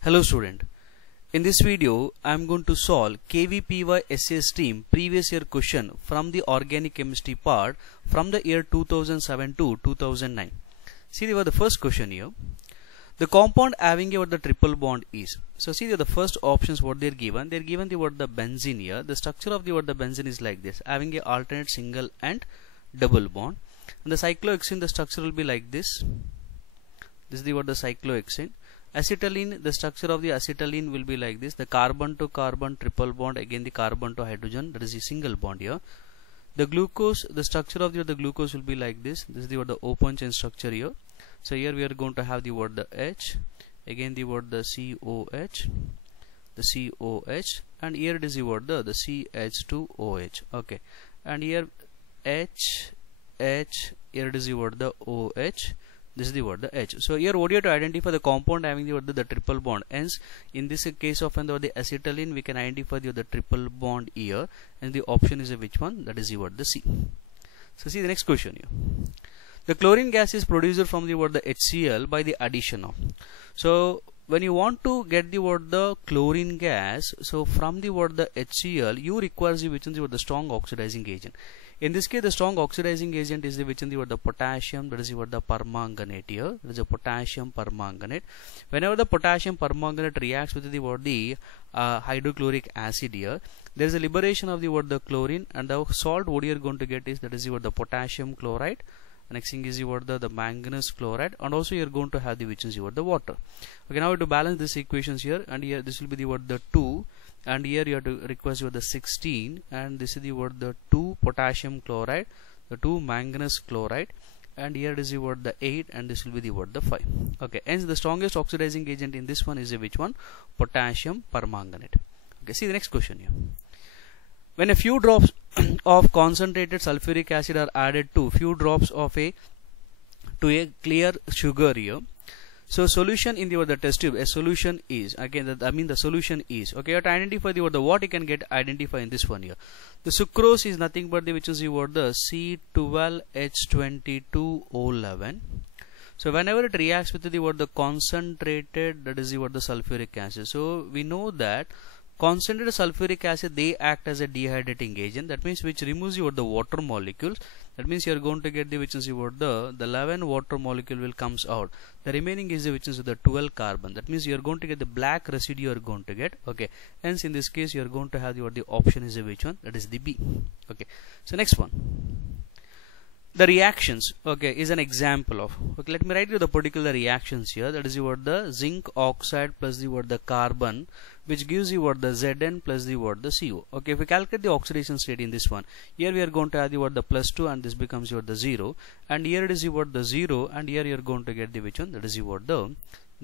Hello student, in this video I am going to solve KVPY SA stream previous year question from the organic chemistry part from the year 2007 to 2009. See the first question here. The compound having the triple bond is. So see the first options what they are given. They are given the benzene here. The structure of the benzene is like this, having a alternate single and double bond. And the cyclohexane, the structure will be like this. This is the cyclohexane. Acetylene, the structure of the acetylene will be like this. The carbon to carbon triple bond, again the carbon to hydrogen, that is a single bond here. The glucose, the structure of the glucose will be like this. This is the open chain structure here. So here we are going to have the H, again the COH, the COH, and here it is the CH2OH. Okay, and here H, here it is the OH. This is the H. So here what you have to identify the compound having the triple bond. Hence, in this case of the acetylene, we can identify the triple bond here, and the option is which one? That is the C. So see the next question here. The chlorine gas is produced from the HCl by the addition of. So when you want to get the chlorine gas, so from the HCl, you require the strong oxidizing agent. In this case, the strong oxidizing agent is the potassium, that is the permanganate here. That is a potassium permanganate. Whenever the potassium permanganate reacts with the hydrochloric acid here, there is a liberation of the chlorine, and the salt what you are going to get is that is the potassium chloride. Next thing is the manganese chloride, and also you are going to have the water. Okay, now we have to balance these equations here, and here this will be the 2, and here you have to request the 16, and this is the 2 potassium chloride, the 2 manganese chloride, and here it is the 8, and this will be the 5. Okay, hence the strongest oxidizing agent in this one is which one? Potassium permanganate. Okay, see the next question here. When a few drops of concentrated sulfuric acid are added to few drops of a clear sugar here, so solution in the test tube, a solution is, again the solution is, okay, you have to identify the what you can get identify in this one here. The sucrose is nothing but which is the C12H22O11. So whenever it reacts with the concentrated, that is the sulfuric acid, so we know that concentrated sulfuric acid, they act as a dehydrating agent. That means which removes the water molecules. That means you are going to get which is the 11 water molecule will comes out. The remaining is which is the 12 carbon. That means you are going to get the black residue you are going to get. Okay. Hence in this case you are going to have the option is which one? That is the B. Okay. So next one. The reactions, okay, is an example of, okay, let me write you the particular reactions here. That is the zinc oxide plus the carbon, which gives you the Zn plus the CO. Okay, if we calculate the oxidation state in this one, here we are going to have the plus 2, and this becomes the 0, and here it is the 0, and here you are going to get the which one? That is the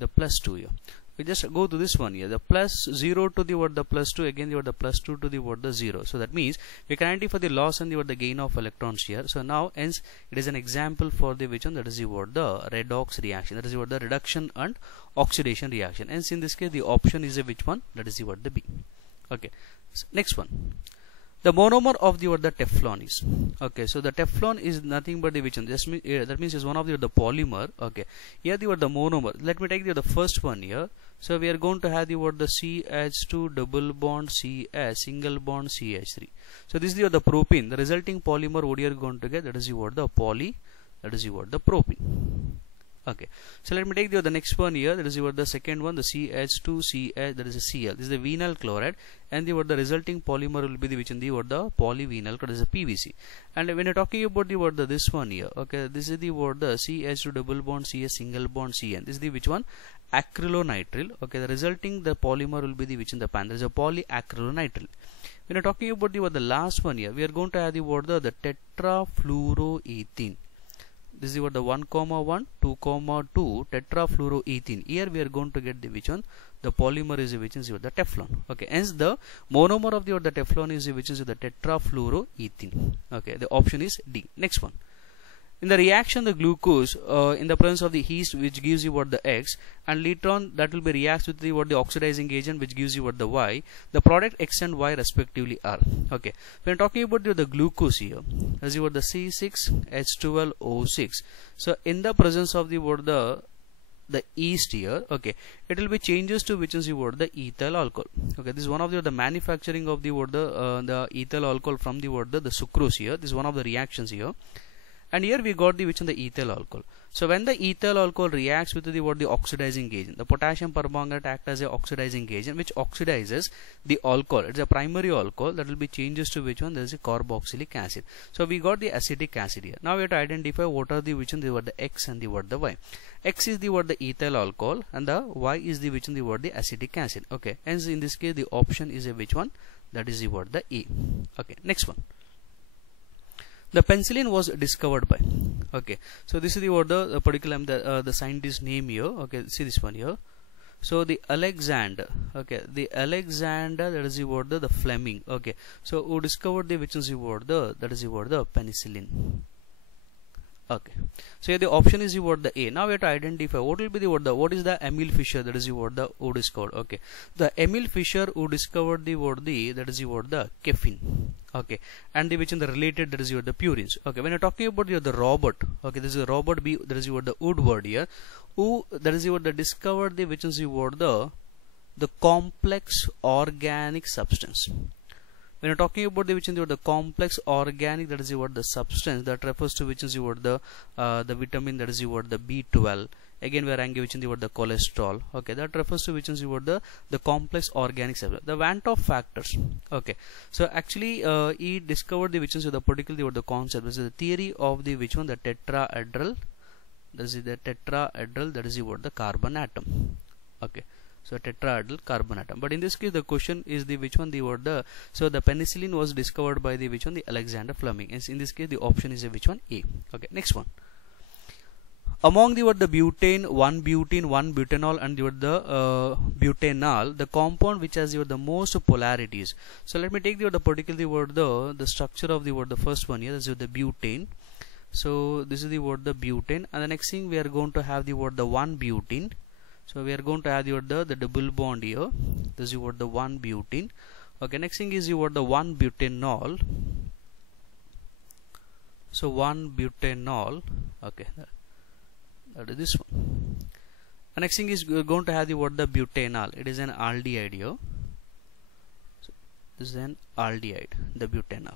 plus 2 here. We just go to this one here, the plus 0 to the plus 2, again the plus 2 to the 0. So that means we can identify the loss and the gain of electrons here. So now hence it is an example for the which one? That is the redox reaction, that is the reduction and oxidation reaction. Hence in this case the option is which one? That is the B. Okay, so next one. The monomer of the Teflon is, okay, so the Teflon is nothing but the which one? That means is one of the polymer. Okay, here the monomer. Let me take the first one here. So we are going to have the CH2 double bond CS single bond CH3. So this is the propene. The resulting polymer what you are going to get? That is the poly. That is the propene. Okay, so let me take the next one here. That is the second one, the CH2CH, that is a Cl. This is the vinyl chloride, and the resulting polymer will be the which in the polyvinyl, that is a PVC. And when you're talking about the this one here, okay, this is the CH2 double bond CS single bond Cn. This is the which one? Acrylonitrile. Okay, the resulting the polymer will be the which in the pan. There is a polyacrylonitrile. When you're talking about the last one here, we are going to have the tetrafluoroethene. This is the 1, 1, 2, 2 tetrafluoroethene. Here we are going to get the which one? The polymer is which is the Teflon. Okay, hence the monomer of the Teflon is which is the tetrafluoroethene. Okay, the option is D. Next one. In the reaction, the glucose in the presence of the yeast, which gives you the X, and later on that will be reacts with the oxidizing agent, which gives you the Y. The product X and Y respectively are. Okay, when talking about the glucose here, as you the C6H12O6. So in the presence of the the east here, okay, it will be changes to which is what the ethyl alcohol. Okay, this is one of the manufacturing of the what the ethyl alcohol from the what the sucrose here. This is one of the reactions here. And here we got the which one the ethyl alcohol. So when the ethyl alcohol reacts with the what the oxidizing agent, the potassium permanganate acts as a oxidizing agent which oxidizes the alcohol. It's a primary alcohol that will be changes to which one there is a carboxylic acid. So we got the acetic acid here. Now we have to identify what are the which one the what the X and the what the Y. X is the what the ethyl alcohol and the Y is the which one the what the acetic acid. Okay, hence in this case the option is a which one, that is the what the A. Okay, next one. The penicillin was discovered by, okay, so this is the what the particular the scientist name here. Okay, see this one here. So the Alexander, okay, the Alexander, that is the what the Fleming. Okay, so who discovered the which is the what the, that is the what the penicillin. Okay, so here the option is the what the A. Now we have to identify what will be the what is the Emil Fischer, that is the what the who discovered. Okay, the Emil Fischer who discovered the what the, that is the what the caffeine. Okay, and the which in the related, that is your the purines. Okay, when you're talking about the Robert, okay, this is Robert B, that is your the Woodward here, who, that is your the discovered the which is the what the complex organic substance. When you're talking about the which is the complex organic, that is what the substance that refers to which is what the vitamin, that is what the B12. Again we are angry which is what the cholesterol. Okay, that refers to which is what the complex organic substance. The Van 't Hoff factors. Okay, so actually he discovered the which is the particular what the concept. This is the theory of the which one, the tetrahedral. This is the tetrahedral, that is what the carbon atom. Okay, so tetrahedral carbon atom. But in this case the question is the which one the what the, so the penicillin was discovered by the which one, the Alexander Fleming. And in this case the option is a which one, A. Okay, next one. Among the what the butane, 1-butene, 1-butanol and the what the butanol, the compound which has the most polarities. So let me take the particular word the structure of the what the first one here, this is the butane. So this is the what the butane, and the next thing we are going to have the what the 1-butene. So we are going to have the double bond here. This is what the 1-butene. Okay, next thing is what the 1-butanol. So 1-butanol. Okay, that is this one. The next thing is we are going to have the what the butanol. It is an aldehyde here. So this is an aldehyde, the butanol.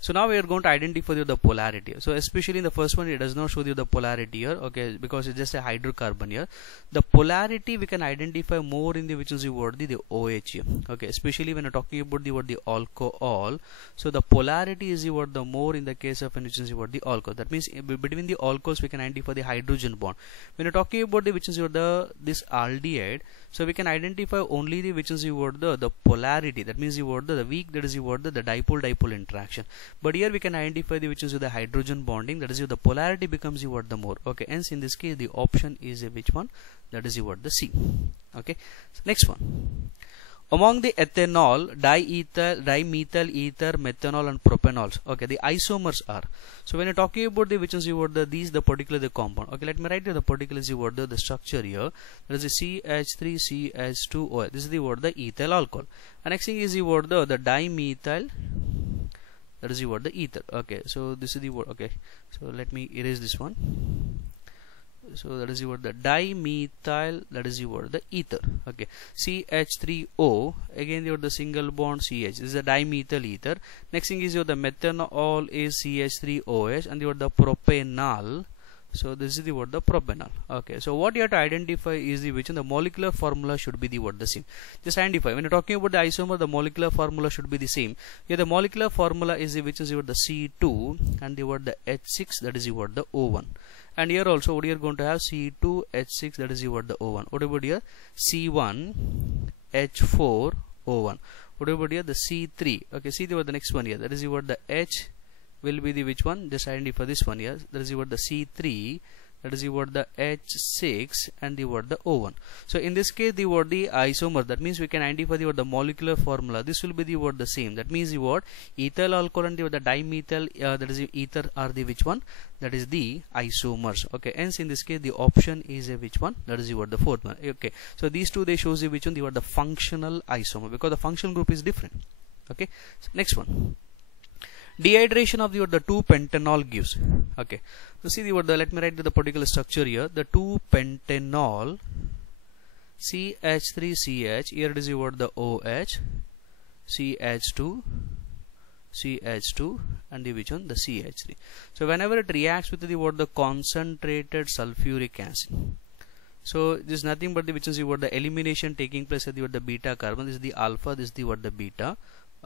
So now we are going to identify the polarity. So especially in the first one it does not show you the polarity here, okay, because it's just a hydrocarbon here. The polarity we can identify more in the which is the word the OH here. Okay, especially when you're talking about the word the alcohol. So the polarity is the word the more in the case of which is the word the alcohol. That means between the alcohols we can identify the hydrogen bond. When you're talking about the which is the this aldehyde, so we can identify only the which is the word the polarity. That means the word the weak, that is the word the dipole-dipole interaction. But here we can identify the which is the hydrogen bonding, that is the polarity becomes the what the more. Okay, hence in this case the option is a which one, that is the what the C. Okay, so next one. Among the ethanol, dimethyl ether, methanol and propanols, okay, the isomers are. So when you're talking about the which is what the these the particular the compound. Okay, let me write the particular is what the structure here. That is the CH3 CH2OH. This is the what the ethyl alcohol. And next thing is the what the dimethyl. That is the what the ether. Okay, so this is the word. Okay, so let me erase this one. So that is the word the dimethyl, that is the word the ether. Okay, CH3O, again the word the single bond CH. This is the dimethyl ether. Next thing is the methanol is CH3OH, and the word the propanol. So this is the word the propanol. Okay, so what you have to identify is the which, and the molecular formula should be the word the same. Just identify when you're talking about the isomer, the molecular formula should be the same. Here the molecular formula is the which is the word the C2 and the word the H6, that is the word the O1. And here also what you are going to have C2 H6, that is the word the O1. What about here C1 H4 O1. What about here the C3? Okay, see the next one here, that is the word the H will be the which one, just identify this one here, that is the word the C3, that is the word the H6 and the word the O1. So in this case the word the isomer, that means we can identify the word the molecular formula. This will be the word the same. That means the word ethyl alcohol and the word the dimethyl, that is the ether, are the which one, that is the isomers. Okay, hence in this case the option is a which one, that is the word the fourth one. Okay, so these two they shows the which one, the word the functional isomer, because the functional group is different. Okay, so next one. Dehydration of the 2-pentanol gives. Okay, so see let me write the particular structure here. The 2-pentanol CH3CH, here it is the OH, CH2, CH2, and the which one, the CH3. So whenever it reacts with the concentrated sulfuric acid, so this is nothing but the which is the elimination taking place at the beta carbon. This is the alpha, this is the beta.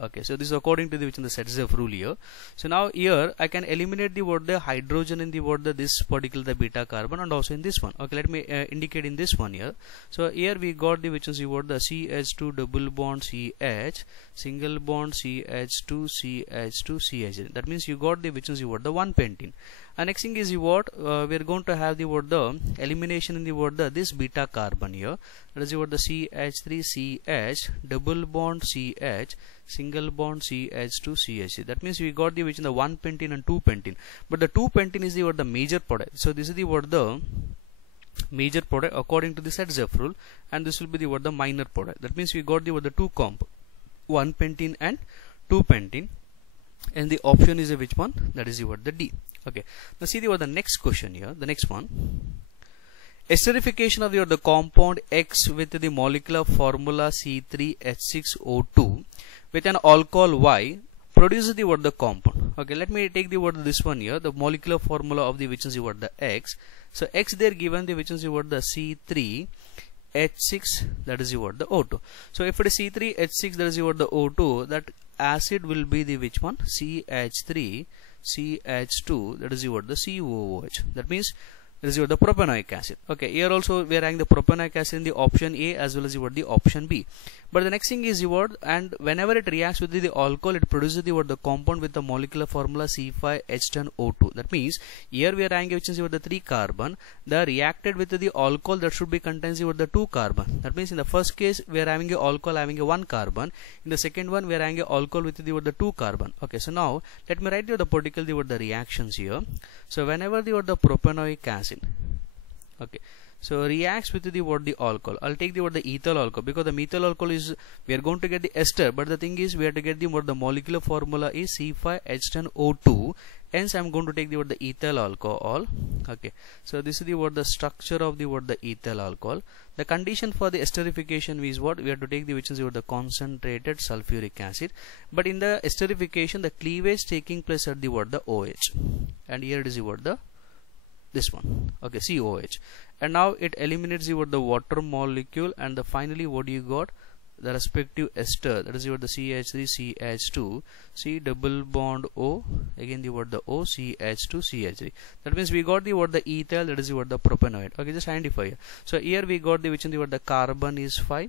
Okay, so this is according to the which in the Setzeff rule here. So now here I can eliminate the hydrogen in the this particular the beta carbon, and also in this one. Okay, let me indicate in this one here. So here we got the which is the CH2 double bond CH, single bond CH2 CH2 CH. That means you got the which is the 1-pentene. And next thing is we are going to have the elimination in the this beta carbon here. That is the CH3CH double bond CH, single bond CH2 CH. That means we got the which in the 1-pentene and 2-pentene. But the 2-pentene is the major product. So this is the major product according to the Setzeff rule, and this will be the minor product. That means we got the two comp, 1-pentene and 2-pentene, and the option is which one? That is the D. Okay, now see the next question here. The next one, esterification of the compound X with the molecular formula C3H6O2 with an alcohol Y produces the compound. Okay, let me take the this one here, the molecular formula of the which is the X. So X there given the which is the C3H6, that is the O2. So if it is C3H6, that is the O2, that acid will be the which one? CH3 CH2, that is the COOH. That means this is the propanoic acid. Okay, here also we are having the propanoic acid in the option A as well as the option B. But the next thing is and whenever it reacts with the alcohol, it produces the compound with the molecular formula C5H10O2. That means here we are having which is the 3 carbon. The reacted with the alcohol, that should be contains the 2 carbon. That means in the first case we are having a alcohol having a 1 carbon. In the second one we are having a alcohol with the 2 carbon. Okay, so now let me write the particular the reactions here. So whenever the propanoic acid, okay, so reacts with the alcohol, I'll take the ethyl alcohol, because the methyl alcohol is, we are going to get the ester, but the thing is we have to get the molecular formula is C5H10O2, hence I'm going to take the ethyl alcohol. Okay, so this is the structure of the ethyl alcohol. The condition for the esterification is we have to take the which is the concentrated sulfuric acid, but in the esterification the cleavage taking place at the OH, and here it is this one, okay, COH, and now it eliminates the water molecule, and finally what you got, the respective ester, that is the CH3 CH2 C double bond O, again the O CH2 CH3. That means we got the ethyl, that is the propanoid. Okay, just identify here. So here we got the which in the carbon is 5,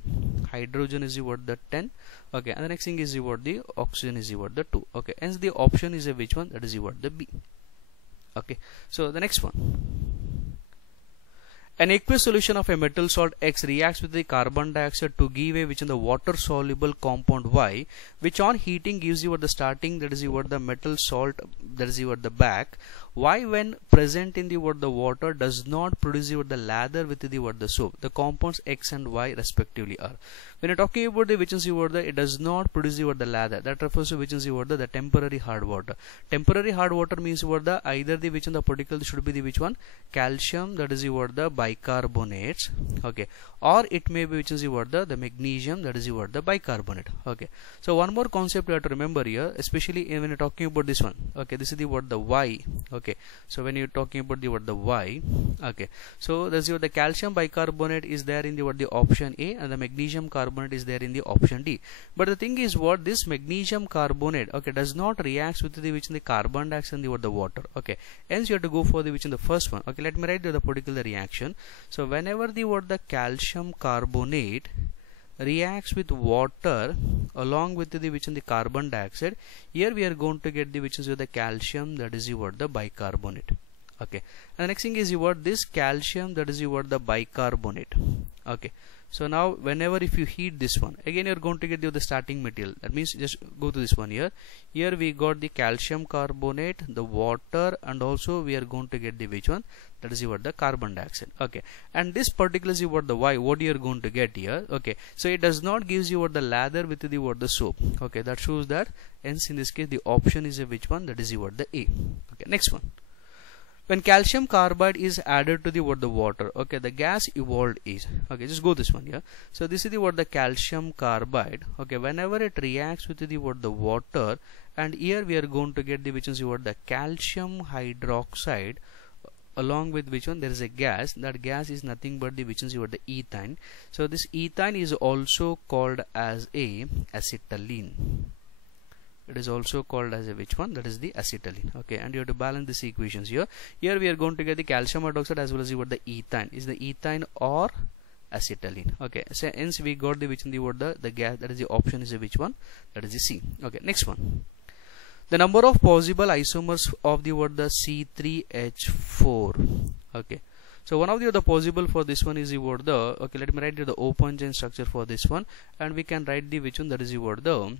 hydrogen is the 10. Okay, and the next thing is the oxygen is the 2. Okay, hence the option is which one? That is the B. Okay, so the next one, an aqueous solution of a metal salt X reacts with the carbon dioxide to give a which in the water soluble compound Y, which on heating gives you the starting, that is the metal salt, that is the back. Y when present in the water does not produce the lather with the soap. The compounds X and Y respectively are. When you're talking about the which is it does not produce the lather. That refers to which is the temporary hard water. Temporary hard water means either the which in the particle should be the which one? Calcium, that is the bicarbonates. Okay, or it may be which is the magnesium, that is the bicarbonate. Okay, so one more concept you have to remember here, especially when you're talking about this one. Okay, this is the Y. Okay, so when you're talking about the Y, okay, so there's the calcium bicarbonate is there in the option A, and the magnesium carbonate is there in the option D. But the thing is this magnesium carbonate, okay, does not react with the which in the carbon dioxide and the water. Okay, hence you have to go for the which in the first one. Okay, let me write the particular reaction. So whenever the calcium carbonate reacts with water along with the which in the carbon dioxide, here we are going to get the which is the calcium, that is the bicarbonate. Okay, and the next thing is this calcium, that is the bicarbonate. Okay, So now whenever if you heat this one, again you're going to get the starting material. That means just go to this one here. Here we got the calcium carbonate, the water, and also we are going to get the which one? That is the carbon dioxide. Okay, and this particular is what you are going to get here. Okay, so it does not gives you the lather with the soap. Okay, that shows that hence in this case the option is a which one? That is the A. Okay, next one. When calcium carbide is added to the water, okay, the gas evolved is, okay, just go this one here. So this is the calcium carbide. Okay, whenever it reacts with the water, and here we are going to get the which is the calcium hydroxide, along with which one there is a gas. That gas is nothing but the which is the ethane. So this ethane is also called as a acetylene. It is also called as a which one? That is the acetylene. Okay, and you have to balance these equations here. Here we are going to get the calcium hydroxide as well as the ethane. Is the ethane or acetylene? Okay, so hence we got the which in the gas. That is the option is a which one? That is the C. Okay, next one. The number of possible isomers of the C3H4. Okay, so one of the possible for this one is the okay, let me write the open chain structure for this one, and we can write the which one? That is the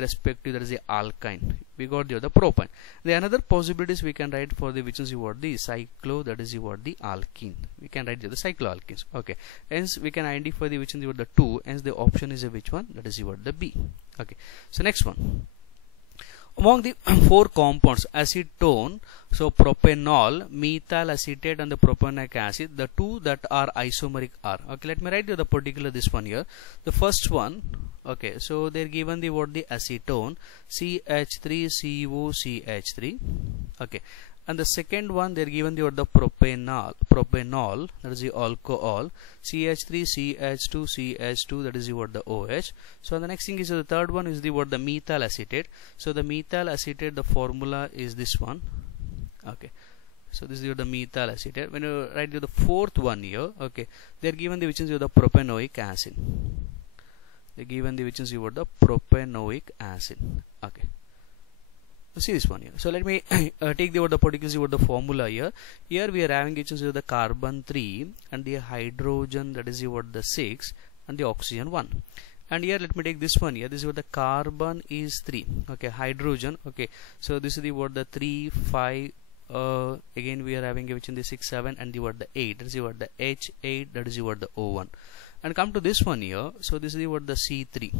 respective, that is the alkyne. We got the propane. The another possibilities we can write for the which is the cyclo, that is the alkene. We can write the cycloalkenes. Okay, hence we can identify the which is the 2, hence the option is a which one? That is the B. Okay, so next one. Among the 4 compounds, acetone, so propanol, methyl acetate, and the propanoic acid, the 2 that are isomeric are. Okay, let me write the particular this one here. The first one, okay, so they're given the the acetone, CH3COCH3. Okay, and the second one they're given the propanol, that is the alcohol, CH3CH2CH2, that is the OH. So the next thing is the third one is the methyl acetate. So the methyl acetate, the formula is this one. Okay, so this is the methyl acetate. When you write the fourth one here, okay, they're given the which is the propanoic acid. They're given the which is the propanoic acid. Okay, see this one here. So let me take the particulars the formula here. Here we are having which is the carbon 3 and the hydrogen, that is the 6, and the oxygen 1. And here let me take this one here. This is what the carbon is 3. Okay, hydrogen. Okay, so this is the 3 5. Again we are having which in the 6 7 and the 8. That is the H8. That is the O1. And come to this one here. So this is the C3.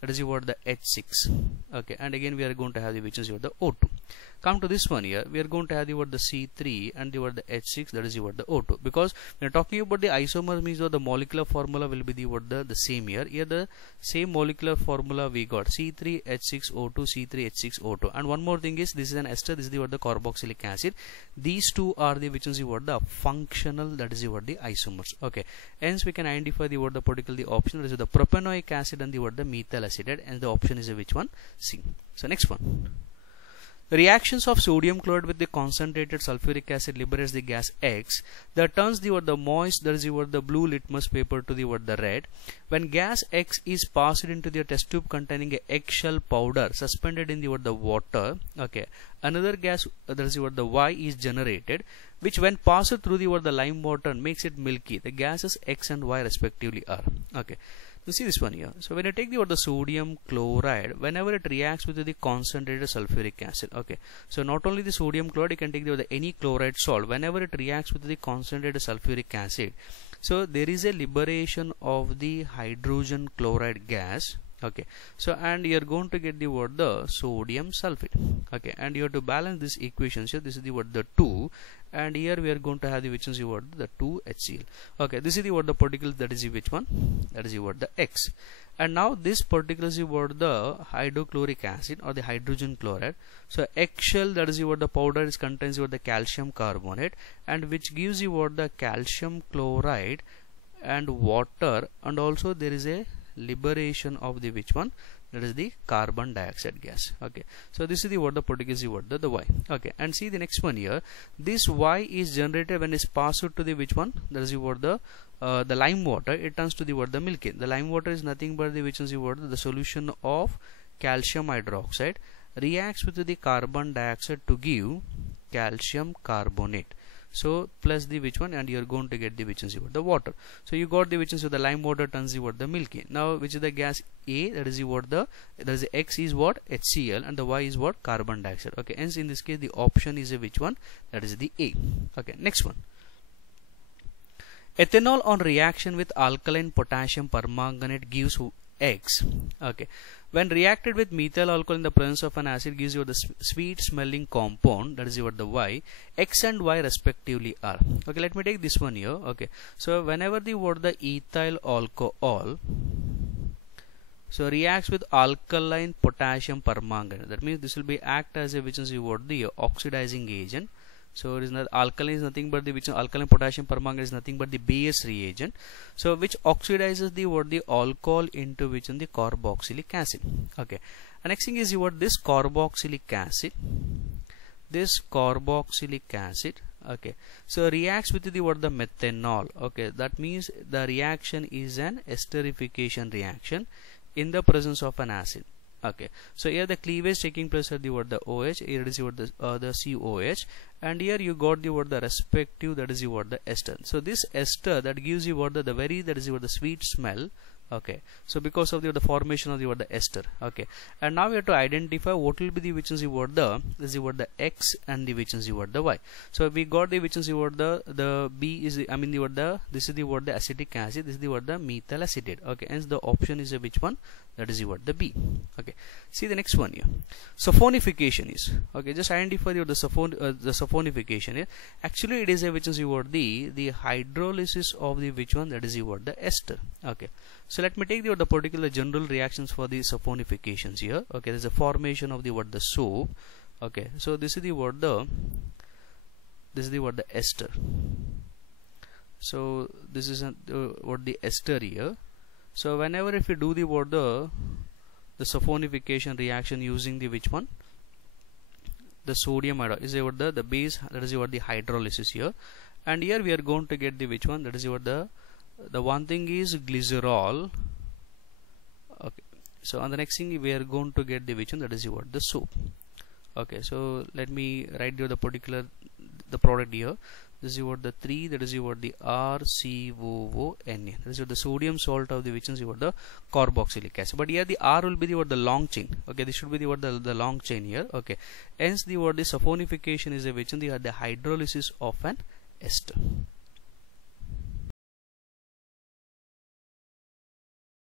That is the H6. Okay, and again we are going to have the which is the O2. Come to this one here, we are going to have the C3 and the H6, that is the O2. Because when you're talking about the isomer, means the molecular formula will be the same here. Here the same molecular formula we got, C3H6O2, C3H6O2. And one more thing is, this is an ester, this is the carboxylic acid. These two are the which is the functional, that is the isomers. Okay, hence we can identify the particular the option, that is the propanoic acid and the methyl acetate, and the option is which one? C. So next one. The reactions of sodium chloride with the concentrated sulfuric acid liberates the gas X that turns the moist, that is the blue litmus paper, to the red. When gas X is passed into the test tube containing a eggshell powder suspended in the water, okay, another gas, that is the Y, is generated, which when passed through the lime water makes it milky. The gases X and Y respectively are. Okay, you see this one here. So when you take the sodium chloride, whenever it reacts with the concentrated sulfuric acid, okay, so not only the sodium chloride, you can take the any chloride salt. Whenever it reacts with the concentrated sulfuric acid, so there is a liberation of the hydrogen chloride gas. Okay, so and you are going to get the sodium sulfate. Okay, and you have to balance this equation. So this is the 2, and here we are going to have the which is the 2 HCl. Okay, this is the particle, that is which one? That is the X. And now this particular is the hydrochloric acid or the hydrogen chloride. So eggshell, that is the powder, is contains the calcium carbonate, and which gives you the calcium chloride and water, and also there is a liberation of the which one? That is the carbon dioxide gas. Okay, so this is the particle is the Y. Okay, and see the next one here. This Y is generated when it's passed to the which one? That is the lime water. It turns to the milky. The lime water is nothing but the which is the solution of calcium hydroxide reacts with the carbon dioxide to give calcium carbonate. So plus the which one, and you are going to get the which is what the water. So you got the which is the lime water turns the what the milky. Now which is the gas A, that is the what the, that is the X is what HCl, and the Y is what carbon dioxide. Okay, hence in this case the option is a which one, that is the A. Okay, next one. Ethanol on reaction with alkaline potassium permanganate gives X. Okay, when reacted with methyl alcohol in the presence of an acid gives you the sweet smelling compound, that is what the Y. X and Y respectively are. Okay, let me take this one here. Okay, so whenever the what the ethyl alcohol so reacts with alkaline potassium permanganate, that means this will be act as a which is what the oxidizing agent. So it is not, alkaline is nothing but the which alkaline potassium permanganate is nothing but the base reagent. So which oxidizes the what the alcohol into which in the carboxylic acid. Okay, and next thing is what this carboxylic acid. This carboxylic acid, okay, so reacts with the what the methanol. Okay, that means the reaction is an esterification reaction in the presence of an acid. Okay, so here the cleavage taking place at the what the OH, here it is what the COH, and here you got the what the respective, that is the what the ester. So this ester that gives you what the very, that is what the sweet smell. Okay, so because of the formation of the what the ester. Okay, and now we have to identify what will be the which is the what the, this is what the X, and the which is the what the Y. So we got the which is the what the B is the, I mean the what the, this is the what the acetic acid, this is the what the methyl acetate. Okay, hence the option is a which one, that is the what the B. Okay, see the next one here. Saponification is, okay, just identify the saponification here. Actually it is a which is the what the hydrolysis of the which one, that is the what the ester. Okay, so let me take the particular general reactions for the saponifications here. Okay, there is a formation of the what the soap. Okay, so this is the what the, this is the what the ester. So this is what the ester here. So whenever if you do the what the saponification reaction using the which one, the sodium iodide is what the base, that is what the hydrolysis here, and here we are going to get the which one, that is what the one thing is glycerol. Okay, so on the next thing we are going to get the which one, that is what the soap. Okay, so let me write the particular the product here. This is what the 3, that is what the RCOONA, that is what the sodium salt of the which is what the carboxylic acid. But here the R will be the what the long chain. Okay, this should be the what the long chain here. Okay, hence the what the saponification is a which in the hydrolysis of an ester.